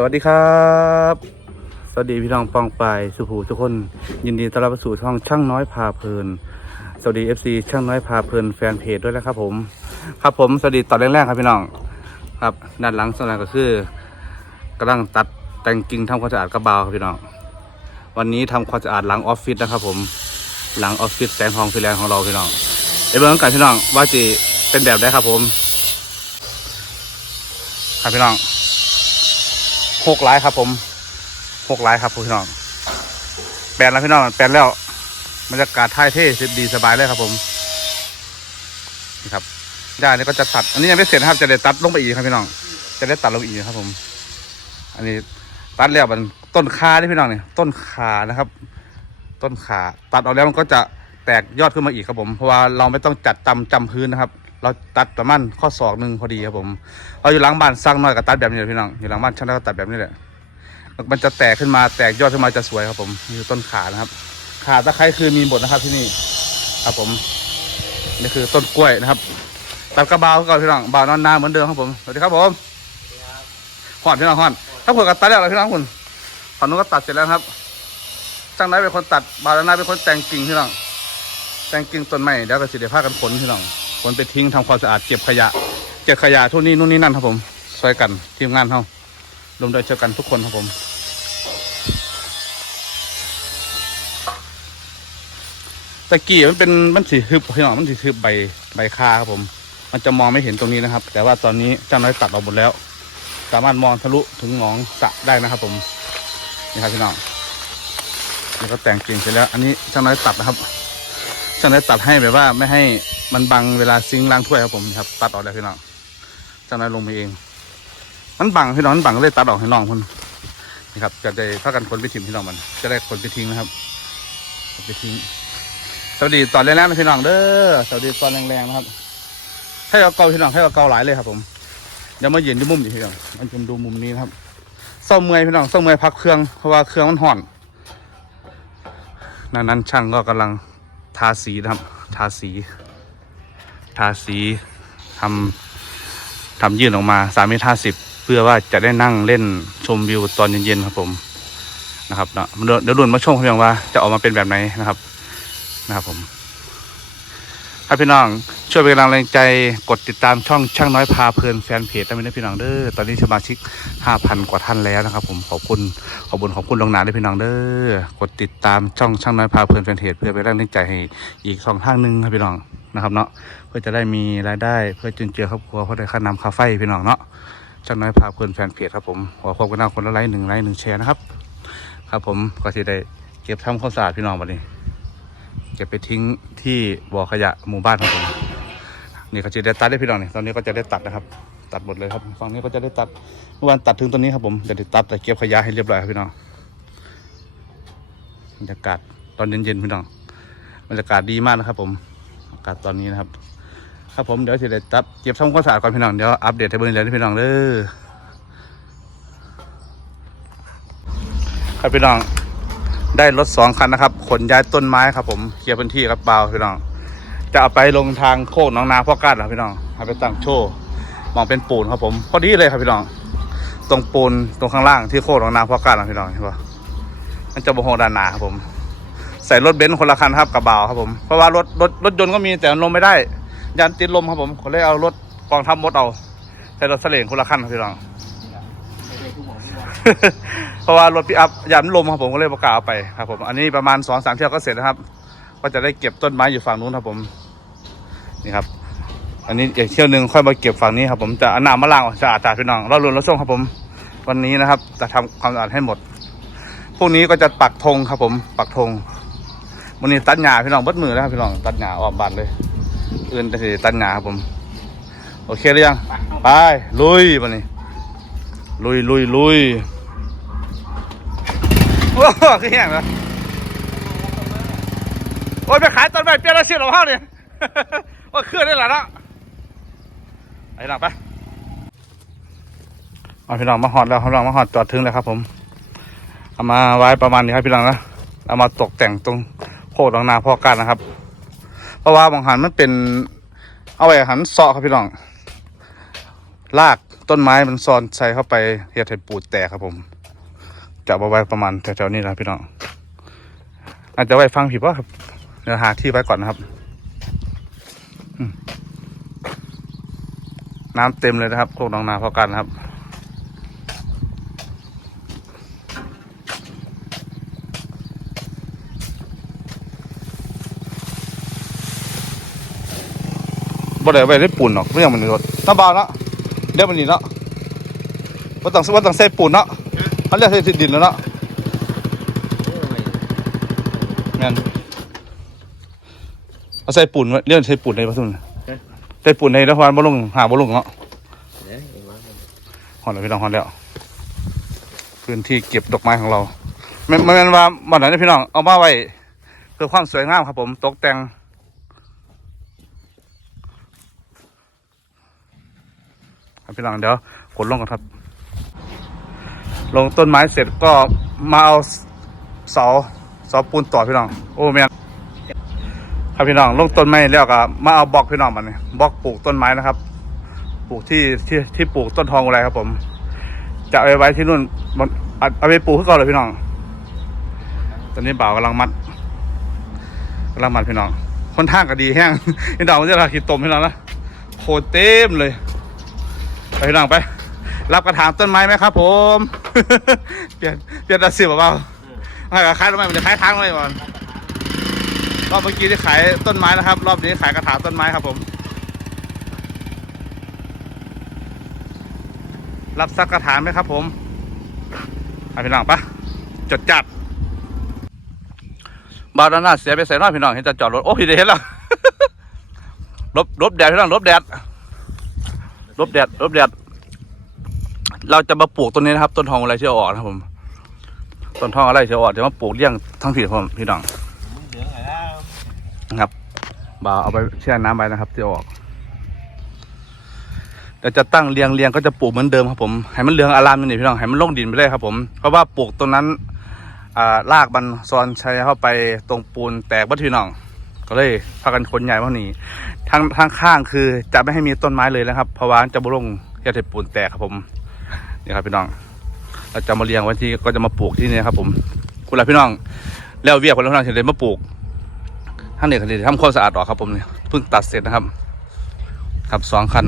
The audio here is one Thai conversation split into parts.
สวัสดีครับ สวัสดีพี่น้องปองปายสุภูทุกคน ยินดีต้อนรับสู่ช่องช่างน้อยพาเพลิน สวัสดี FC ช่างน้อยพาเพลินแฟนเพจด้วยนะครับผม ครับผมสวัสดีตอนแรกๆครับพี่น้อง ครับด้านหลังส่วนหลังก็คือกำลังตัดแต่งกิ่งทำความสะอาดกระบาครับพี่น้อง วันนี้ทำความสะอาดหลังออฟฟิศนะครับผม หลังออฟฟิศแสงทองฟิแลนด์ของเราพี่น้องเดี๋ยวเบิ่งกันพี่น้องว่าจะเป็นแบบได้ครับผม ครับพี่น้อง หกไลายครับ ผมหกไลายครับพี่น้องแปลนแล้วพี่น้องแปลนแล้วบรรยากาศท่ายเท่ดีสบายเลยครับ ผมนี่ครับย่านี่ก็จะตัด อันนี้ยังไม่เสร็จนะครับ จะได้ตัดลงไปอีกครับพี่น้อง จะได้ตัดลงอีกครับ ผม อันนี้ตัดแล้วมันต้นคาที่พี่น้องเนี่ยต้นขานะครับ ต้นขา ตัดออกแล้วมันก็จะแตกยอดขึ้นมาอีกครับผม เพราะว่าเราไม่ต้องจัดตำจำพื้นนะครับ เราตัดประมาณข้อศอกหนึ่งพอดีครับผมเอาอยู่หลังบ้านสร้างน้อยก็ตัดแบบนี้แหละพี่น้องอยู่หลังบ้านช่างน้อยก็ตัดแบบนี้แหละมันจะแตกขึ้นมาแตกยอดขึ้นมาจะสวยครับผมนี่คือต้นขานะครับ ขาตะไคร้คือมีหมดนะครับที่นี่ครับผมนี่คือต้นกล้วยนะครับตัดกระบาวก่อนพี่น้องบาวนอนนาเหมือนเดิมครับผมสวัสดีครับผมหอนพี่น้องหอนถ้าผมก็ตัดแล้วเหรพี่น้องคุณฝั่งนู้นก็ตัดเสร็จแล้วครับช่างน้อยเป็นคนตัดบาวนอนนาเป็นคนแต่งกิ่งพี่น้องแต่งกิ่งต้นไม้แล้วก็สิเดี๋ยวพากันขนพี่น้อง ขนไปทิ้งทำความสะอาดเก็บขยะเก็บขยะทุกนี้นู่นนี่นั่นครับผมช่วยกันทีมงานเขารวมโดยเชื่อกันทุกคนครับผม ตะกี้มันเป็นมันสีทึบพี่น้องมันสีทึบใบใบคาครับผม มันจะมองไม่เห็นตรงนี้นะครับ แต่ว่าตอนนี้เจ้าน้อยตัดออกหมดแล้ว สามารถมองทะลุถึงหนองสะได้นะครับ ผมนี่ครับพี่น้องนี่ก็แต่งกิ่งเสร็จแล้ว อันนี้เจ้าน้อยตัดนะครับช่างได้ตัดให้แบบว่าไม่ให้ มันบังเวลาซิงล้างถ้วยครับผมครับตัดออกแล้วพี่น้องช่างได้ลงไปเอง มันบังพี่น้องมันบังเลยตัดออกให้น้องคนนี่ครับจะได้ถ้ากันคนไปถิ่มพี่น้องมัน จะได้คนไปทิ้งนะครับไปทิ้งสวัสดีตอนแรกๆนะพี่น้องเด้อสวัสดีตอนแรงๆนะครับให้เราเกาพี่น้องให้เราเกาหลายเลยครับ ผมเดี๋ยวมาเยืนที่มุมดิพี่น้องมันจะดูมุมนี้นะครับเศร้าเมื่อยพี่น้องเศร้าเมื่อยพักเครื่องเพราะว่าเครื่องมันห่อนนั้นนั้นช่างก็กำลังทาสีนะครับ ทาสี ทาสีทำทำยื่นออกมาสามเมตรห้าสิบเพื่อว่าจะได้นั่งเล่นชมวิวตอนเย็นๆครับผมนะครับเนาะเดี๋ยวเดี๋ยวดุนมาชมเพียงว่าจะออกมาเป็นแบบไหนนะครับนะครับผมถ้าพี่น้องช่วยเป็นกำลังแรงใจกดติดตามช่องช่างน้อยพาเพลินแฟนเพจได้ไหมนะพี่น้องเด้อตอนนี้สมาชิกห้าพันกว่าท่านแล้วนะครับ ผมขอบคุณขอบคุณขอบคุณลงหนาด้วยพี่น้องเด้อกดติดตามช่องช่างน้อยพาเพลินแฟนเพจเพื่อเป็นแรงใจให้อีกสองทางหนึ่งครับพี่น้อง นะครับเนาะเพื่อจะได้มีรายได้เพื่อจุนเจือครอบครัวเพื่อได้ค่าน้ำค่าไฟพี่น้องเนาะช่างน้อยพาเพลินแฟนเพจครับผมขอขอบคุณหน้าคนละไลค์หนึ่งไลค์หนึ่งแชร์นะครับครับผมก็จะได้เก็บทำความสะอาดพี่น้องวันนี้เก็บไปทิ้งที่บ่อขยะหมู่บ้านครับผมนี่เขาจะได้ตัดได้พี่น้องนี่ตอนนี้ก็จะได้ตัดนะครับ ตัดหมดเลยครับฝั่งนี้ก็จะได้ตัดเมื่อวานตัดถึงตรงนี้ครับผมจะได้ตัดแต่เก็บขยะให้เรียบร้อยครับพี่น้องบรรยากาศตอนเย็นๆพี่น้องบรรยากาศดีมากนะครับผม อากาศตอนนี้นะครับ ครับผมเดี๋ยวจะได้ตัดเก็บทำความสะอาดก่อนพี่น้องเดี๋ยวอัปเดตให้เบิ่งเลยพี่น้องเด้อครับพี่น้องได้รถสองคันนะครับขนย้ายต้นไม้ครับ ผมเคลียร์พื้นที่ครับเปล่าพี่น้อง จะเอาไปลงทางโคกหน้องนาพ่อก้านครับพี่น้องเอาไปตั้งโชว์มองเป็นปูนครับผมพอดีเลยครับพี่น้อง ตรงปูนตรงข้างล่างที่โคกหน้องนาพ่อก้านครับพี่น้องเห็นปะมันจะบโหด้านหนาครับผม ใส่รถเบนซ์คนละคันครับกับเบาวครับผมเพราะว่ารถรถรถยนต์ก็มีแต่ลงไม่ได้ยันติดลมครับผมเขาเลยเอารถกองทัพมดเอาใส่รถเสลงคนละคันครับพี่น้องเพราะว่ารถพิอัพยันลมครับผมก็เลยประกาศเอาไปครับผมอันนี้ประมาณสองสามเที่ยวก็เสร็จนะครับ ก็จะได้เก็บต้นไม้อยู่ฝั่งนู้นครับผมนี่ครับ อันนี้อีกเที่ยวหนึ่งค่อยมาเก็บฝั่งนี้ครับผมจะอน้ำมาล้างสะอาดๆพี่น้องเราลุนเราส่งครับผม วันนี้นะครับ จะทำความสะอาดให้หมดพรุ่งนี้ก็จะปักธงครับผม ปักธง วันนี้ตัดหญ้าพี่น้องเบิดมือแล้วครับพี่น้องตัดหญ้าออกบานเลยอื่นแต่สิตัดหญ้าครับผม โอเคหรือยังไปลุยวันนี้ ลุยลุยลุยโอ้โหคือแห้งแล้วโอ้ยไปขายต้นไม้เปลี่ยนอาชีพของเขาเนี่ยว่าเคลื่อนได้หรอเนาะไปหลังไปเอาพี่น้องมาหอดแล้วพี่น้องมาหอดจอดถึงแล้วครับ ผม เอามาไว้ประมาณนี้ครับพี่น้องนะเอามาตกแต่งตรง โคตรหลังนาพ่อกันนะครับ เพราะว่าบางหันมันเป็นเอาไว้หันเสาะครับพี่น้องลากต้นไม้มันซ้อนใส่เข้าไปเฮ็ดให้ปูดแตกครับผม จะเอาไว้ประมาณแถวๆนี้นะพี่น้องอาจจะไว้ฟังผิดว่าครับเดี๋ยวหาที่ไว้ก่อนนะครับน้ำเต็มเลยนะครับโคกหนองนาพอกันนะครับ บ่ได้ไว้ได้ปูนหรอกเรื่องมันรถน้ำบาเนาะเรียกมันนี่เนาะว่าต้องว่าต้องใส่ปูนเนาะเขาเรียกใส่ดินแล้วเนาะแม่นเอาใส่ปูนเรียกใส่ปูนในพระสุนใส่ปูนในแล้วพานบ่ลงหาบ่ลงเนาะเดี๋ยวเองว่ามันหอนแล้วพี่น้องหอนแล้ว พื้นที่เก็บดอกไม้ของเราแม่นแม่นว่าบ้านไหนนะพี่น้องเอามาไว้เพื่อความสวยงามครับผมตกแต่ง ครับ พี่น้องเดี๋ยวขนลงกันครับ ลงต้นไม้เสร็จก็มาเอาเสาเสาปูนต่อพี่น้อง โอ้แม่ครับพี่น้องลงต้นไม้แล้วก็มาเอาบล็อกพี่น้องมันนี่บล็อกปลูกต้นไม้นะครับ ปลูกที่ที่ที่ปลูกต้นทองอะไรครับ ผม จะเอาไปไว้ที่นู่นเอาไปปลูกขึ้นก่อนเลยพี่น้องตอนนี้บ่าวกำลังมัดกำลังมัดพี่น้องค่อนข้างก็ดีแห้งพี่น้องมันจะราขีดตมพี่น้องนะโคตรเต็มเลย ไปพี่น้องไป รับกระถางต้นไม้ไหมครับ ผม เปลี่ยนเปลี่ยนอาชีพเปล่าให้กับขายต้นไม้มันจะขายทางเลยก่อนรอบเมื่อกี้ที่ขายต้นไม้นะครับ รอบนี้ขายกระถางต้นไม้ครับผม รับสักกระถางไหมครับ ผมไปพี่น้องปะจดจัดบาดานหน้าเสียไปใส่น้อยพี่น้องเห็นจะจอดรถโอ้พี่ได้เห็นแล้วลบลบแดดพี่น้องลบแดด ลบแดดลบแดด เราจะมาปลูกต้นนี้นะครับ ต้นทองอะไรเชื่อออนะครับผม ต้นทองอะไรเชื่อออกจะมาปลูกเลี้ยงทั้งผีผมพี่น้องนะครับบ่าเอาไปแช่น้ำไว้นะครับที่ออกเดี๋ยวจะตั้งเรียงเรียงก็จะปลูกเหมือนเดิมครับผมให้มันเหลืองอารามนี่พี่น้องให้มันลงดินไปเลยครับ ผมเพราะว่าปลูกต้นนั้นอ่ารากมันซอนชัยเข้าไปตรงปูนแตกบัดพี่น้อง ก็เลยพากันคนใหญ่พวกนี้ทางทางข้างคือจะไม่ให้มีต้นไม้เลยนะครับ เพราะว่าจะบุลงเฮ็ดปูนแตกครับผมนี่ครับพี่น้องเราจะมาเรียงไว้ที่ก็จะมาปลูกที่นี่ครับ ผมคุณล่ะพี่น้อง แล้วเวียกคนละพี่น้องเห็นเลยมาปลูกท่านเด็กคันนี้ทำความสะอาดออกครับผมเนี่ยเพิ่งตัดเสร็จนะครับครับสองคัน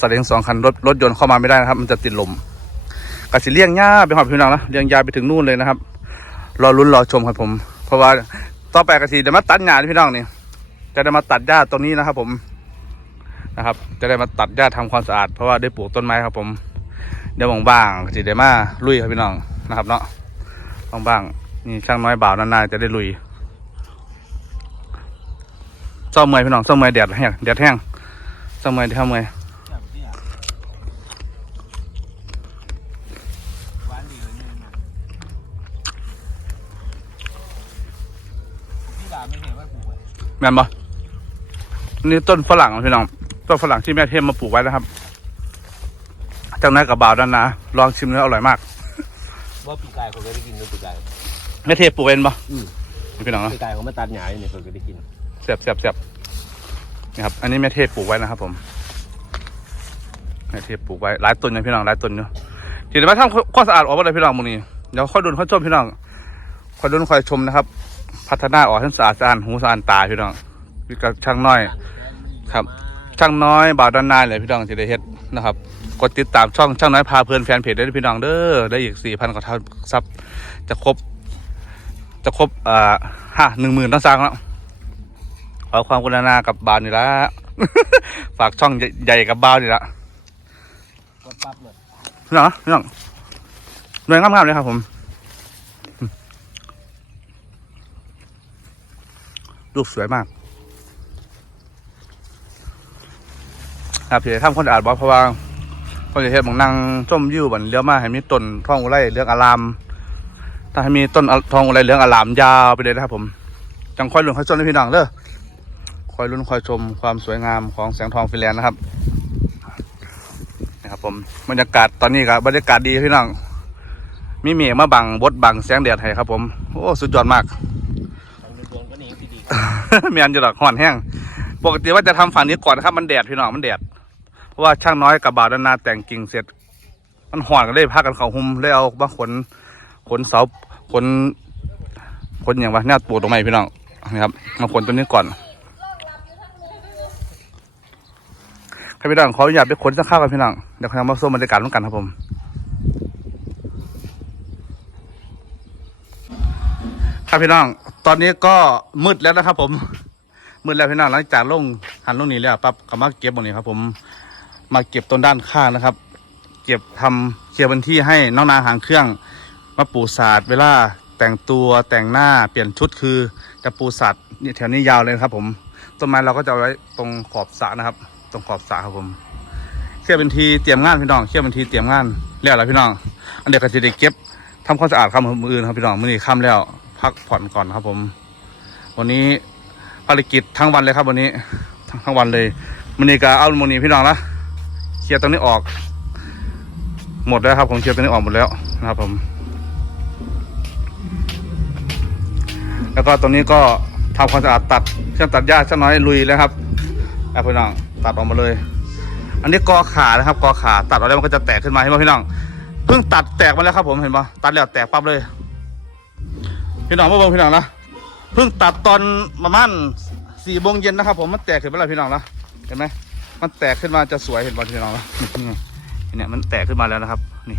สเล้งสองคันรถรถยนต์เข้ามาไม่ได้นะครับ มันจะติดลมกสิเลี่ยงหญ้าไปหอบพี่น้องนะเลี่ยงยาไปถึงนู่นเลยนะครับ รอลุ้นรอชมครับผม เพราะว่า ต่อไปกสิจะมาตัดหญ้าที่พี่น้องนี่จะได้มาตัดหญ้าตรงนี้นะครับ ผมนะครับ จะได้มาตัดหญ้าทำความสะอาดเพราะว่าได้ปลูกต้นไม้ครับ ผมเดี๋ยวบ้างๆกสิได้มาลุยครับพี่น้องนะครับ เนาะบ้างๆนี่ช่างน้อยบ่าวนานๆจะได้ลุยเศร้าเมื่อยพี่น้องเศร้าเมื่อยแดดแห้งแดดแห้งเศร้าเมื่อยเศร้าเมื่อย แม่นบ่นี่ต้นฝรั่งพี่น้อง ต้นฝรั่งที่แม่เทมมาปลูกไว้นะครับจากนั้นกับบ่าวด้านนะลองชิมแล้วอร่อยมากว่าปีกายเขาก็ได้กินด้วยปีกายแม่เทปลูกเองบ่อืมนี่พี่น้องนะปีกายเขามาตัดหญ้าอยู่เนี่ยเขาก็ได้กินเสียบเสียบเสียบนี่ครับ อันนี้แม่เทปลูกไว้นะครับ ผมแม่เทปลูกไว้หลายต้นอยู่พี่น้องหลายต้นอยู่ทีนี้มาทำความสะอาดออกมาเลยพี่น้องมึงนี้เดี๋ยวค่อยดูค่อยชมพี่น้องค่อยดูค่อยชมนะครับ พัฒนาออกทั้งสะอาดสะอาดหูสะอาดตาพี่น้องพี่กับช่างน้อย ครับ ช่างน้อยบ่าวด้านหน้าเลยพี่น้องจะได้เฮ็ดนะครับกดติดตามช่องช่างน้อยพาเพลินแฟนเพจได้ด้วยพี่น้องเด้อได้อีกสี่พันกว่าเท่าซับจะครบ จะครบอ่าห้าหนึ่งหมื่นต้องสร้างแล้วขอความกรุณากับบ่าวนี่ละฝากช่องใหญ่ๆกับบ่าวนี่ละกดปั๊บเลยพี่น้องพี่น้องหน่วยงามๆเลยครับผมอืม ลูกสวยมากครับพี่ทำคนอาดบอกเพราะว่าคนจะเห็นบางนางส้มยิ้วบันเลี้ยวมาให้มีต้นทองอุไรเรื่องอาราม ถ้าให้มีต้นทองอุไรเรื่องอารามยาวไปเลยนะครับผมจังคอยลุ้นคอยชมให้พี่น้องเด้อคอยลุ้นคอยชมความสวยงามของแสงทองฟินแลนด์นะครับนะครับผมบรรยากาศตอนนี้ครับบรรยากาศดีพี่น้องมีเมฆมาบังบดบังแสงแดดให้ครับผม โอ้ สุดยอดมาก ก็หนีพี่ดีเมียนจะดอกห่อนแห้ง ปกติว่าจะทำฝั่งนี้ก่อนนะครับ มันแดดพี่น้องมันแดดผราะว่าช่างน้อยกับบ่าวดานนาแต่งกิ่งเสร็จ มันหอนกันเลยพากันเขาหุมเลยเอามาขนขนเสาขนขนอย่างวะเนี่ยปลูกตรงไหนพี่น้องนะครับ มาขนตัวนี้ก่อนครับพี่น้องขออนุญาตไปขนสักข้าวกันพี่น้องเดี๋ยวเรามาส้มบรรยากาศร่วมกันครับผม ครับพี่น้อง ตอนนี้ก็มืดแล้วนะครับ ผม มืดแล้วพี่น้องหลังจากลงหันลงนี้แล้วปั๊บก็มาเก็บตรงนี้ครับ ผม มาเก็บต้นด้านข้างนะครับ เก็บทำเคลียร์พื้นที่ให้น้องนาหางเครื่อง มาปูศาสตร์เวลาแต่งตัวแต่งหน้าเปลี่ยนชุดคือจะปูศาสตร์เนี่ยแถวนี้ยาวเลยครับ ผมต้นไม้เราก็จะเอาไว้ตรงขอบสระนะครับ ตรงขอบสระครับผมเคลียร์พื้นที่เตรียมงานพี่น้องเคลียร์พื้นที่เตรียมงานแล้วล่ะพี่น้อง อันเดียวก็จะได้เก็บทำความสะอาดคำมืออื่นครับพี่น้องมือนี้ค่ำแล้ว พักผ่อนก่อนครับผม วันนี้ภารกิจทั้งวันเลยครับวันนี้ทั้งทั้งวันเลยมันนี้ก็เอาโมนีพี่น้องละเคลียร์ตรงนี้ออก หมดแล้วครับผมเคลียร์ตรงนี้ออกหมดแล้วนะครับผม แล้วก็ตรงนี้ก็ทำความสะอาดตัดเครื่องตัดหญ้าเช่างน้อยลุยแล้วครับอะพี่น้องตัดออกมาเลย อันนี้กอขานะครับกอขาตัดออกแล้วมันก็จะแตกขึ้นมาเห็นไหมพี่น้องเพิ่งตัดแตกมาแล้วครับผมเห็นปะตัดแล้วแตกปั๊บเลย พี่น้องมาเบิ่งพี่น้องนะเพิ่งตัดตอนประมาณสี่โมงเย็นนะครับผมมันแตกขึ้นมาแล้วพี่น้องนะเห็นไหมมันแตกขึ้นมาจะสวยเห็นป่ะพี่น้องนะนี่เนี่ยมันแตกขึ้นมาแล้วนะครับ นี่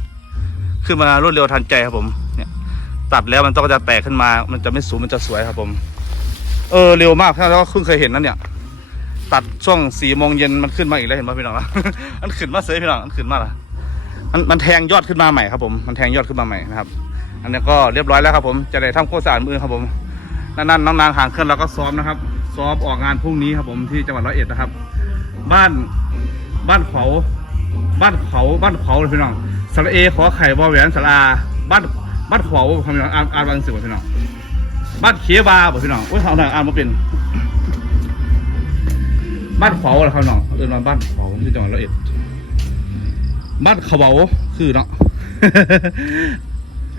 ขึ้นมารวดเร็วทันใจครับผม เนี่ย ตัดแล้วมันต้องจะแตกขึ้นมา มันจะไม่สูงมันจะสวยครับผม เออเร็วมากแล้วก็เพิ่งเคยเห็นนั่นเนี่ย ตัดช่วงสี่โมงเย็นมันขึ้นมาอีกแล้วเห็นป่ะพี่น้องนะมันขึ้นมาเสยพี่น้องมันขึ้นมาละมันมันแทงยอดขึ้นมาใหม่ครับผม มันแทงยอดขึ้นมาใหม่นะครับ อันนี้ก็เรียบร้อยแล้วครับผมจะได้ทำโฆษณามือครับผมนั่นนั่นน้องนางหางเครื่องเราก็ซ้อมนะครับ ซ้อมออกงานพรุ่งนี้ครับผมที่จังหวัดร้อยเอ็ดนะครับ บ้านบ้านเขาบ้านเขาบ้านเขาเลยพี่น้องสระเอขอไข่บอแหวนสระอาบ้านบ้านเขาพี่น้องอ่านอ่านบางสิ่งพี่น้องบ้านเขียบาบ่พี่น้องโอ้ยเอาหน่อยอ่านมาเป็น บ้านเขาเหรอครับน้องเออมาบ้านเขาที่จังหวัดร้อยเอ็ดบ้านเขาเบาคือเนาะ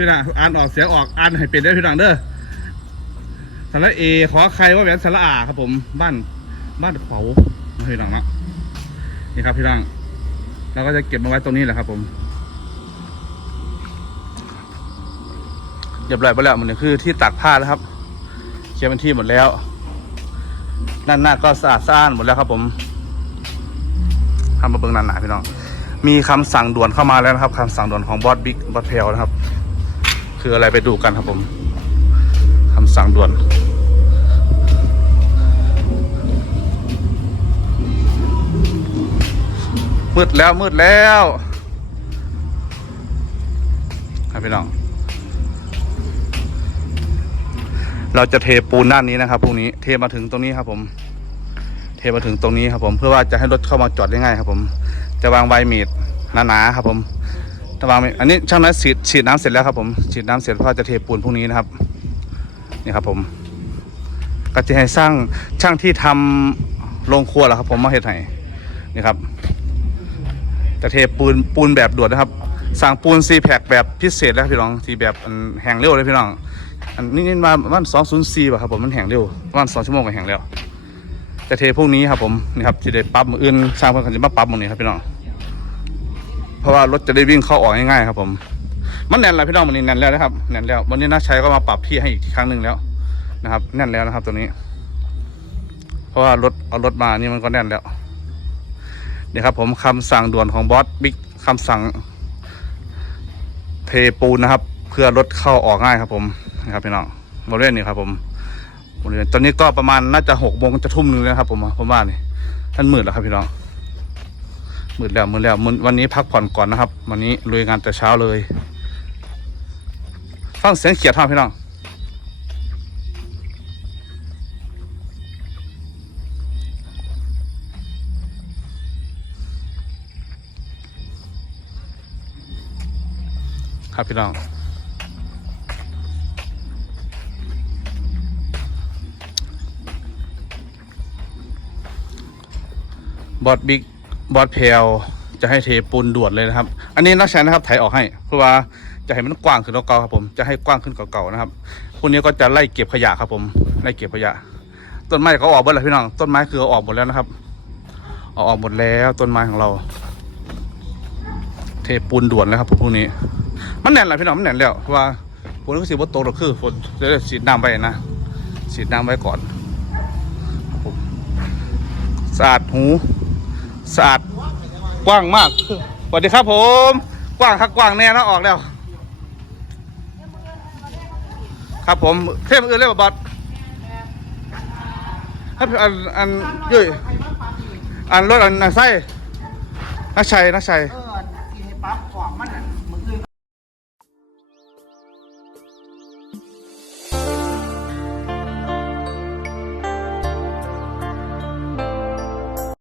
พี่น้องอ่านออกเสียงออกอ่านให้เป็นได้พี่น้องเด้อสระเอขอใครว่าแหวนสระอาครับผมบ้านบ้านเขาพี่น้องเนาะนี่ครับพี่น้องเราก็จะเก็บมาไว้ตรงนี้แหละครับ ผมเรียบร้อยไปแล้วมันนี่คือที่ตากผ้าแล้วครับเคลียร์เป็นที่หมดแล้วด้านหน้าก็สะอาดสะอ้านหมดแล้วครับ ผมทำมาเบิ้งหนาพี่น้องมีคำสั่งด่วนเข้ามาแล้วนะครับคำสั่งด่วนของบอสบิ๊กบอสเพลนะครับ คืออะไรไปดูกันครับผมคำสั่งด่วนมืดแล้วมืดแล้วครับพี่น้อง เราจะเทปูนด้านนี้นะครับพรุ่งนี้เทมาถึงตรงนี้ครับผม เทมาถึงตรงนี้ครับผม เพื่อว่าจะให้รถเข้ามาจอดได้ง่ายครับผม จะวางใบมีดหนาๆครับผม จะวางไว้อันนี้ช่างนั้นฉีดฉีดน้ำเสร็จแล้วครับผมฉีดน้ำเสร็จเพราะว่าจะเทปูนพรุ่งนี้นะครับนี่ครับผม ก็จะให้สร้างช่างที่ทำโรงครัวแหละครับ ผมมาเฮ็ดให้นี่ครับจะเทปูนปูนแบบด่วนนะครับ สั่งปูนซีแพคแบบพิเศษแล้วครับพี่น้องที่แบบแห้งเร็วเลยพี่น้องอันนี้มาประมาณสองศูนย์สี่ป่ะครับผมมันแห้งเร็วประมาณสองชั่วโมงก็แห้งแล้วจะเทพวกนี้ครับผมนี่ครับจะได้ปั๊บมืออื่นสร้างเพื่อนจะมาปั๊บมือนี้ครับพี่น้อง เพราะว่ารถจะได้วิ่งเข้าออกง่ายๆครับผม มันแน่นแล้วพี่น้องวันนี้แน่นแล้วนะครับแน่นแล้ว วันนี้น้าชัยก็มาปรับที่ให้อีกครั้งหนึ่งแล้วนะครับ แน่นแล้วนะครับตัวนี้ เพราะว่ารถเอารถมานี่มันก็แน่นแล้วนี่ครับผมคำสั่งด่วนของบอสบิ๊กคำสั่ง เทปูนนะครับ เพื่อรถเข้าออกง่ายครับผมนะครับพี่น้องบริเวณนี้ครับผมบริเวณตอนนี้ก็ประมาณน่าจะหกโมงจะทุ่มหนึ่งแล้วครับผมผมว่านี่ท่านมืดแล้วครับพี่น้อง มืดแล้วมืดแล้วมื้อวันนี้พักผ่อนก่อนนะครับ วันนี้ลุยงานแต่เช้าเลย ฟังเสียงเขียดท่าพี่น้องครับพี่น้อง บอสบิ๊ก บอสเพลจะให้เทปูนด่วนเลยนะครับ อันนี้นักใช้นะครับไถออกให้เพื่อว่าจะให้มันกว้างขึ้นกว่าเก่าครับผมจะให้กว้างขึ้นกว่าเก่านะครับพวกนี้ก็จะไล่เก็บขยะครับผมไล่เก็บขยะ ต้นไม้ก็ออกหมดแล้วพี่น้องต้นไม้คือออกหมดแล้วนะครับเอาออกหมดแล้วต้นไม้ของเรา เทปูนด่วนแล้วครับพวกนี้ มันแน่นแหละพี่น้องมันแน่นแล้วเพราะว่าฝนก็สีบตกหรอกคือฝนจะได้ฉีดน้ำไปนะฉีดน้ำไว้ก่อนสะอาดหู สะอาดกว้างมากสวัสดีครับผม กว้างครับกว้างแน่นะออกแล้ว ครับผมเทพอื่นเลยบ่บอสครับอันอันยุ่ยอันรถอันอันไส้นักชัยนักชัยเออ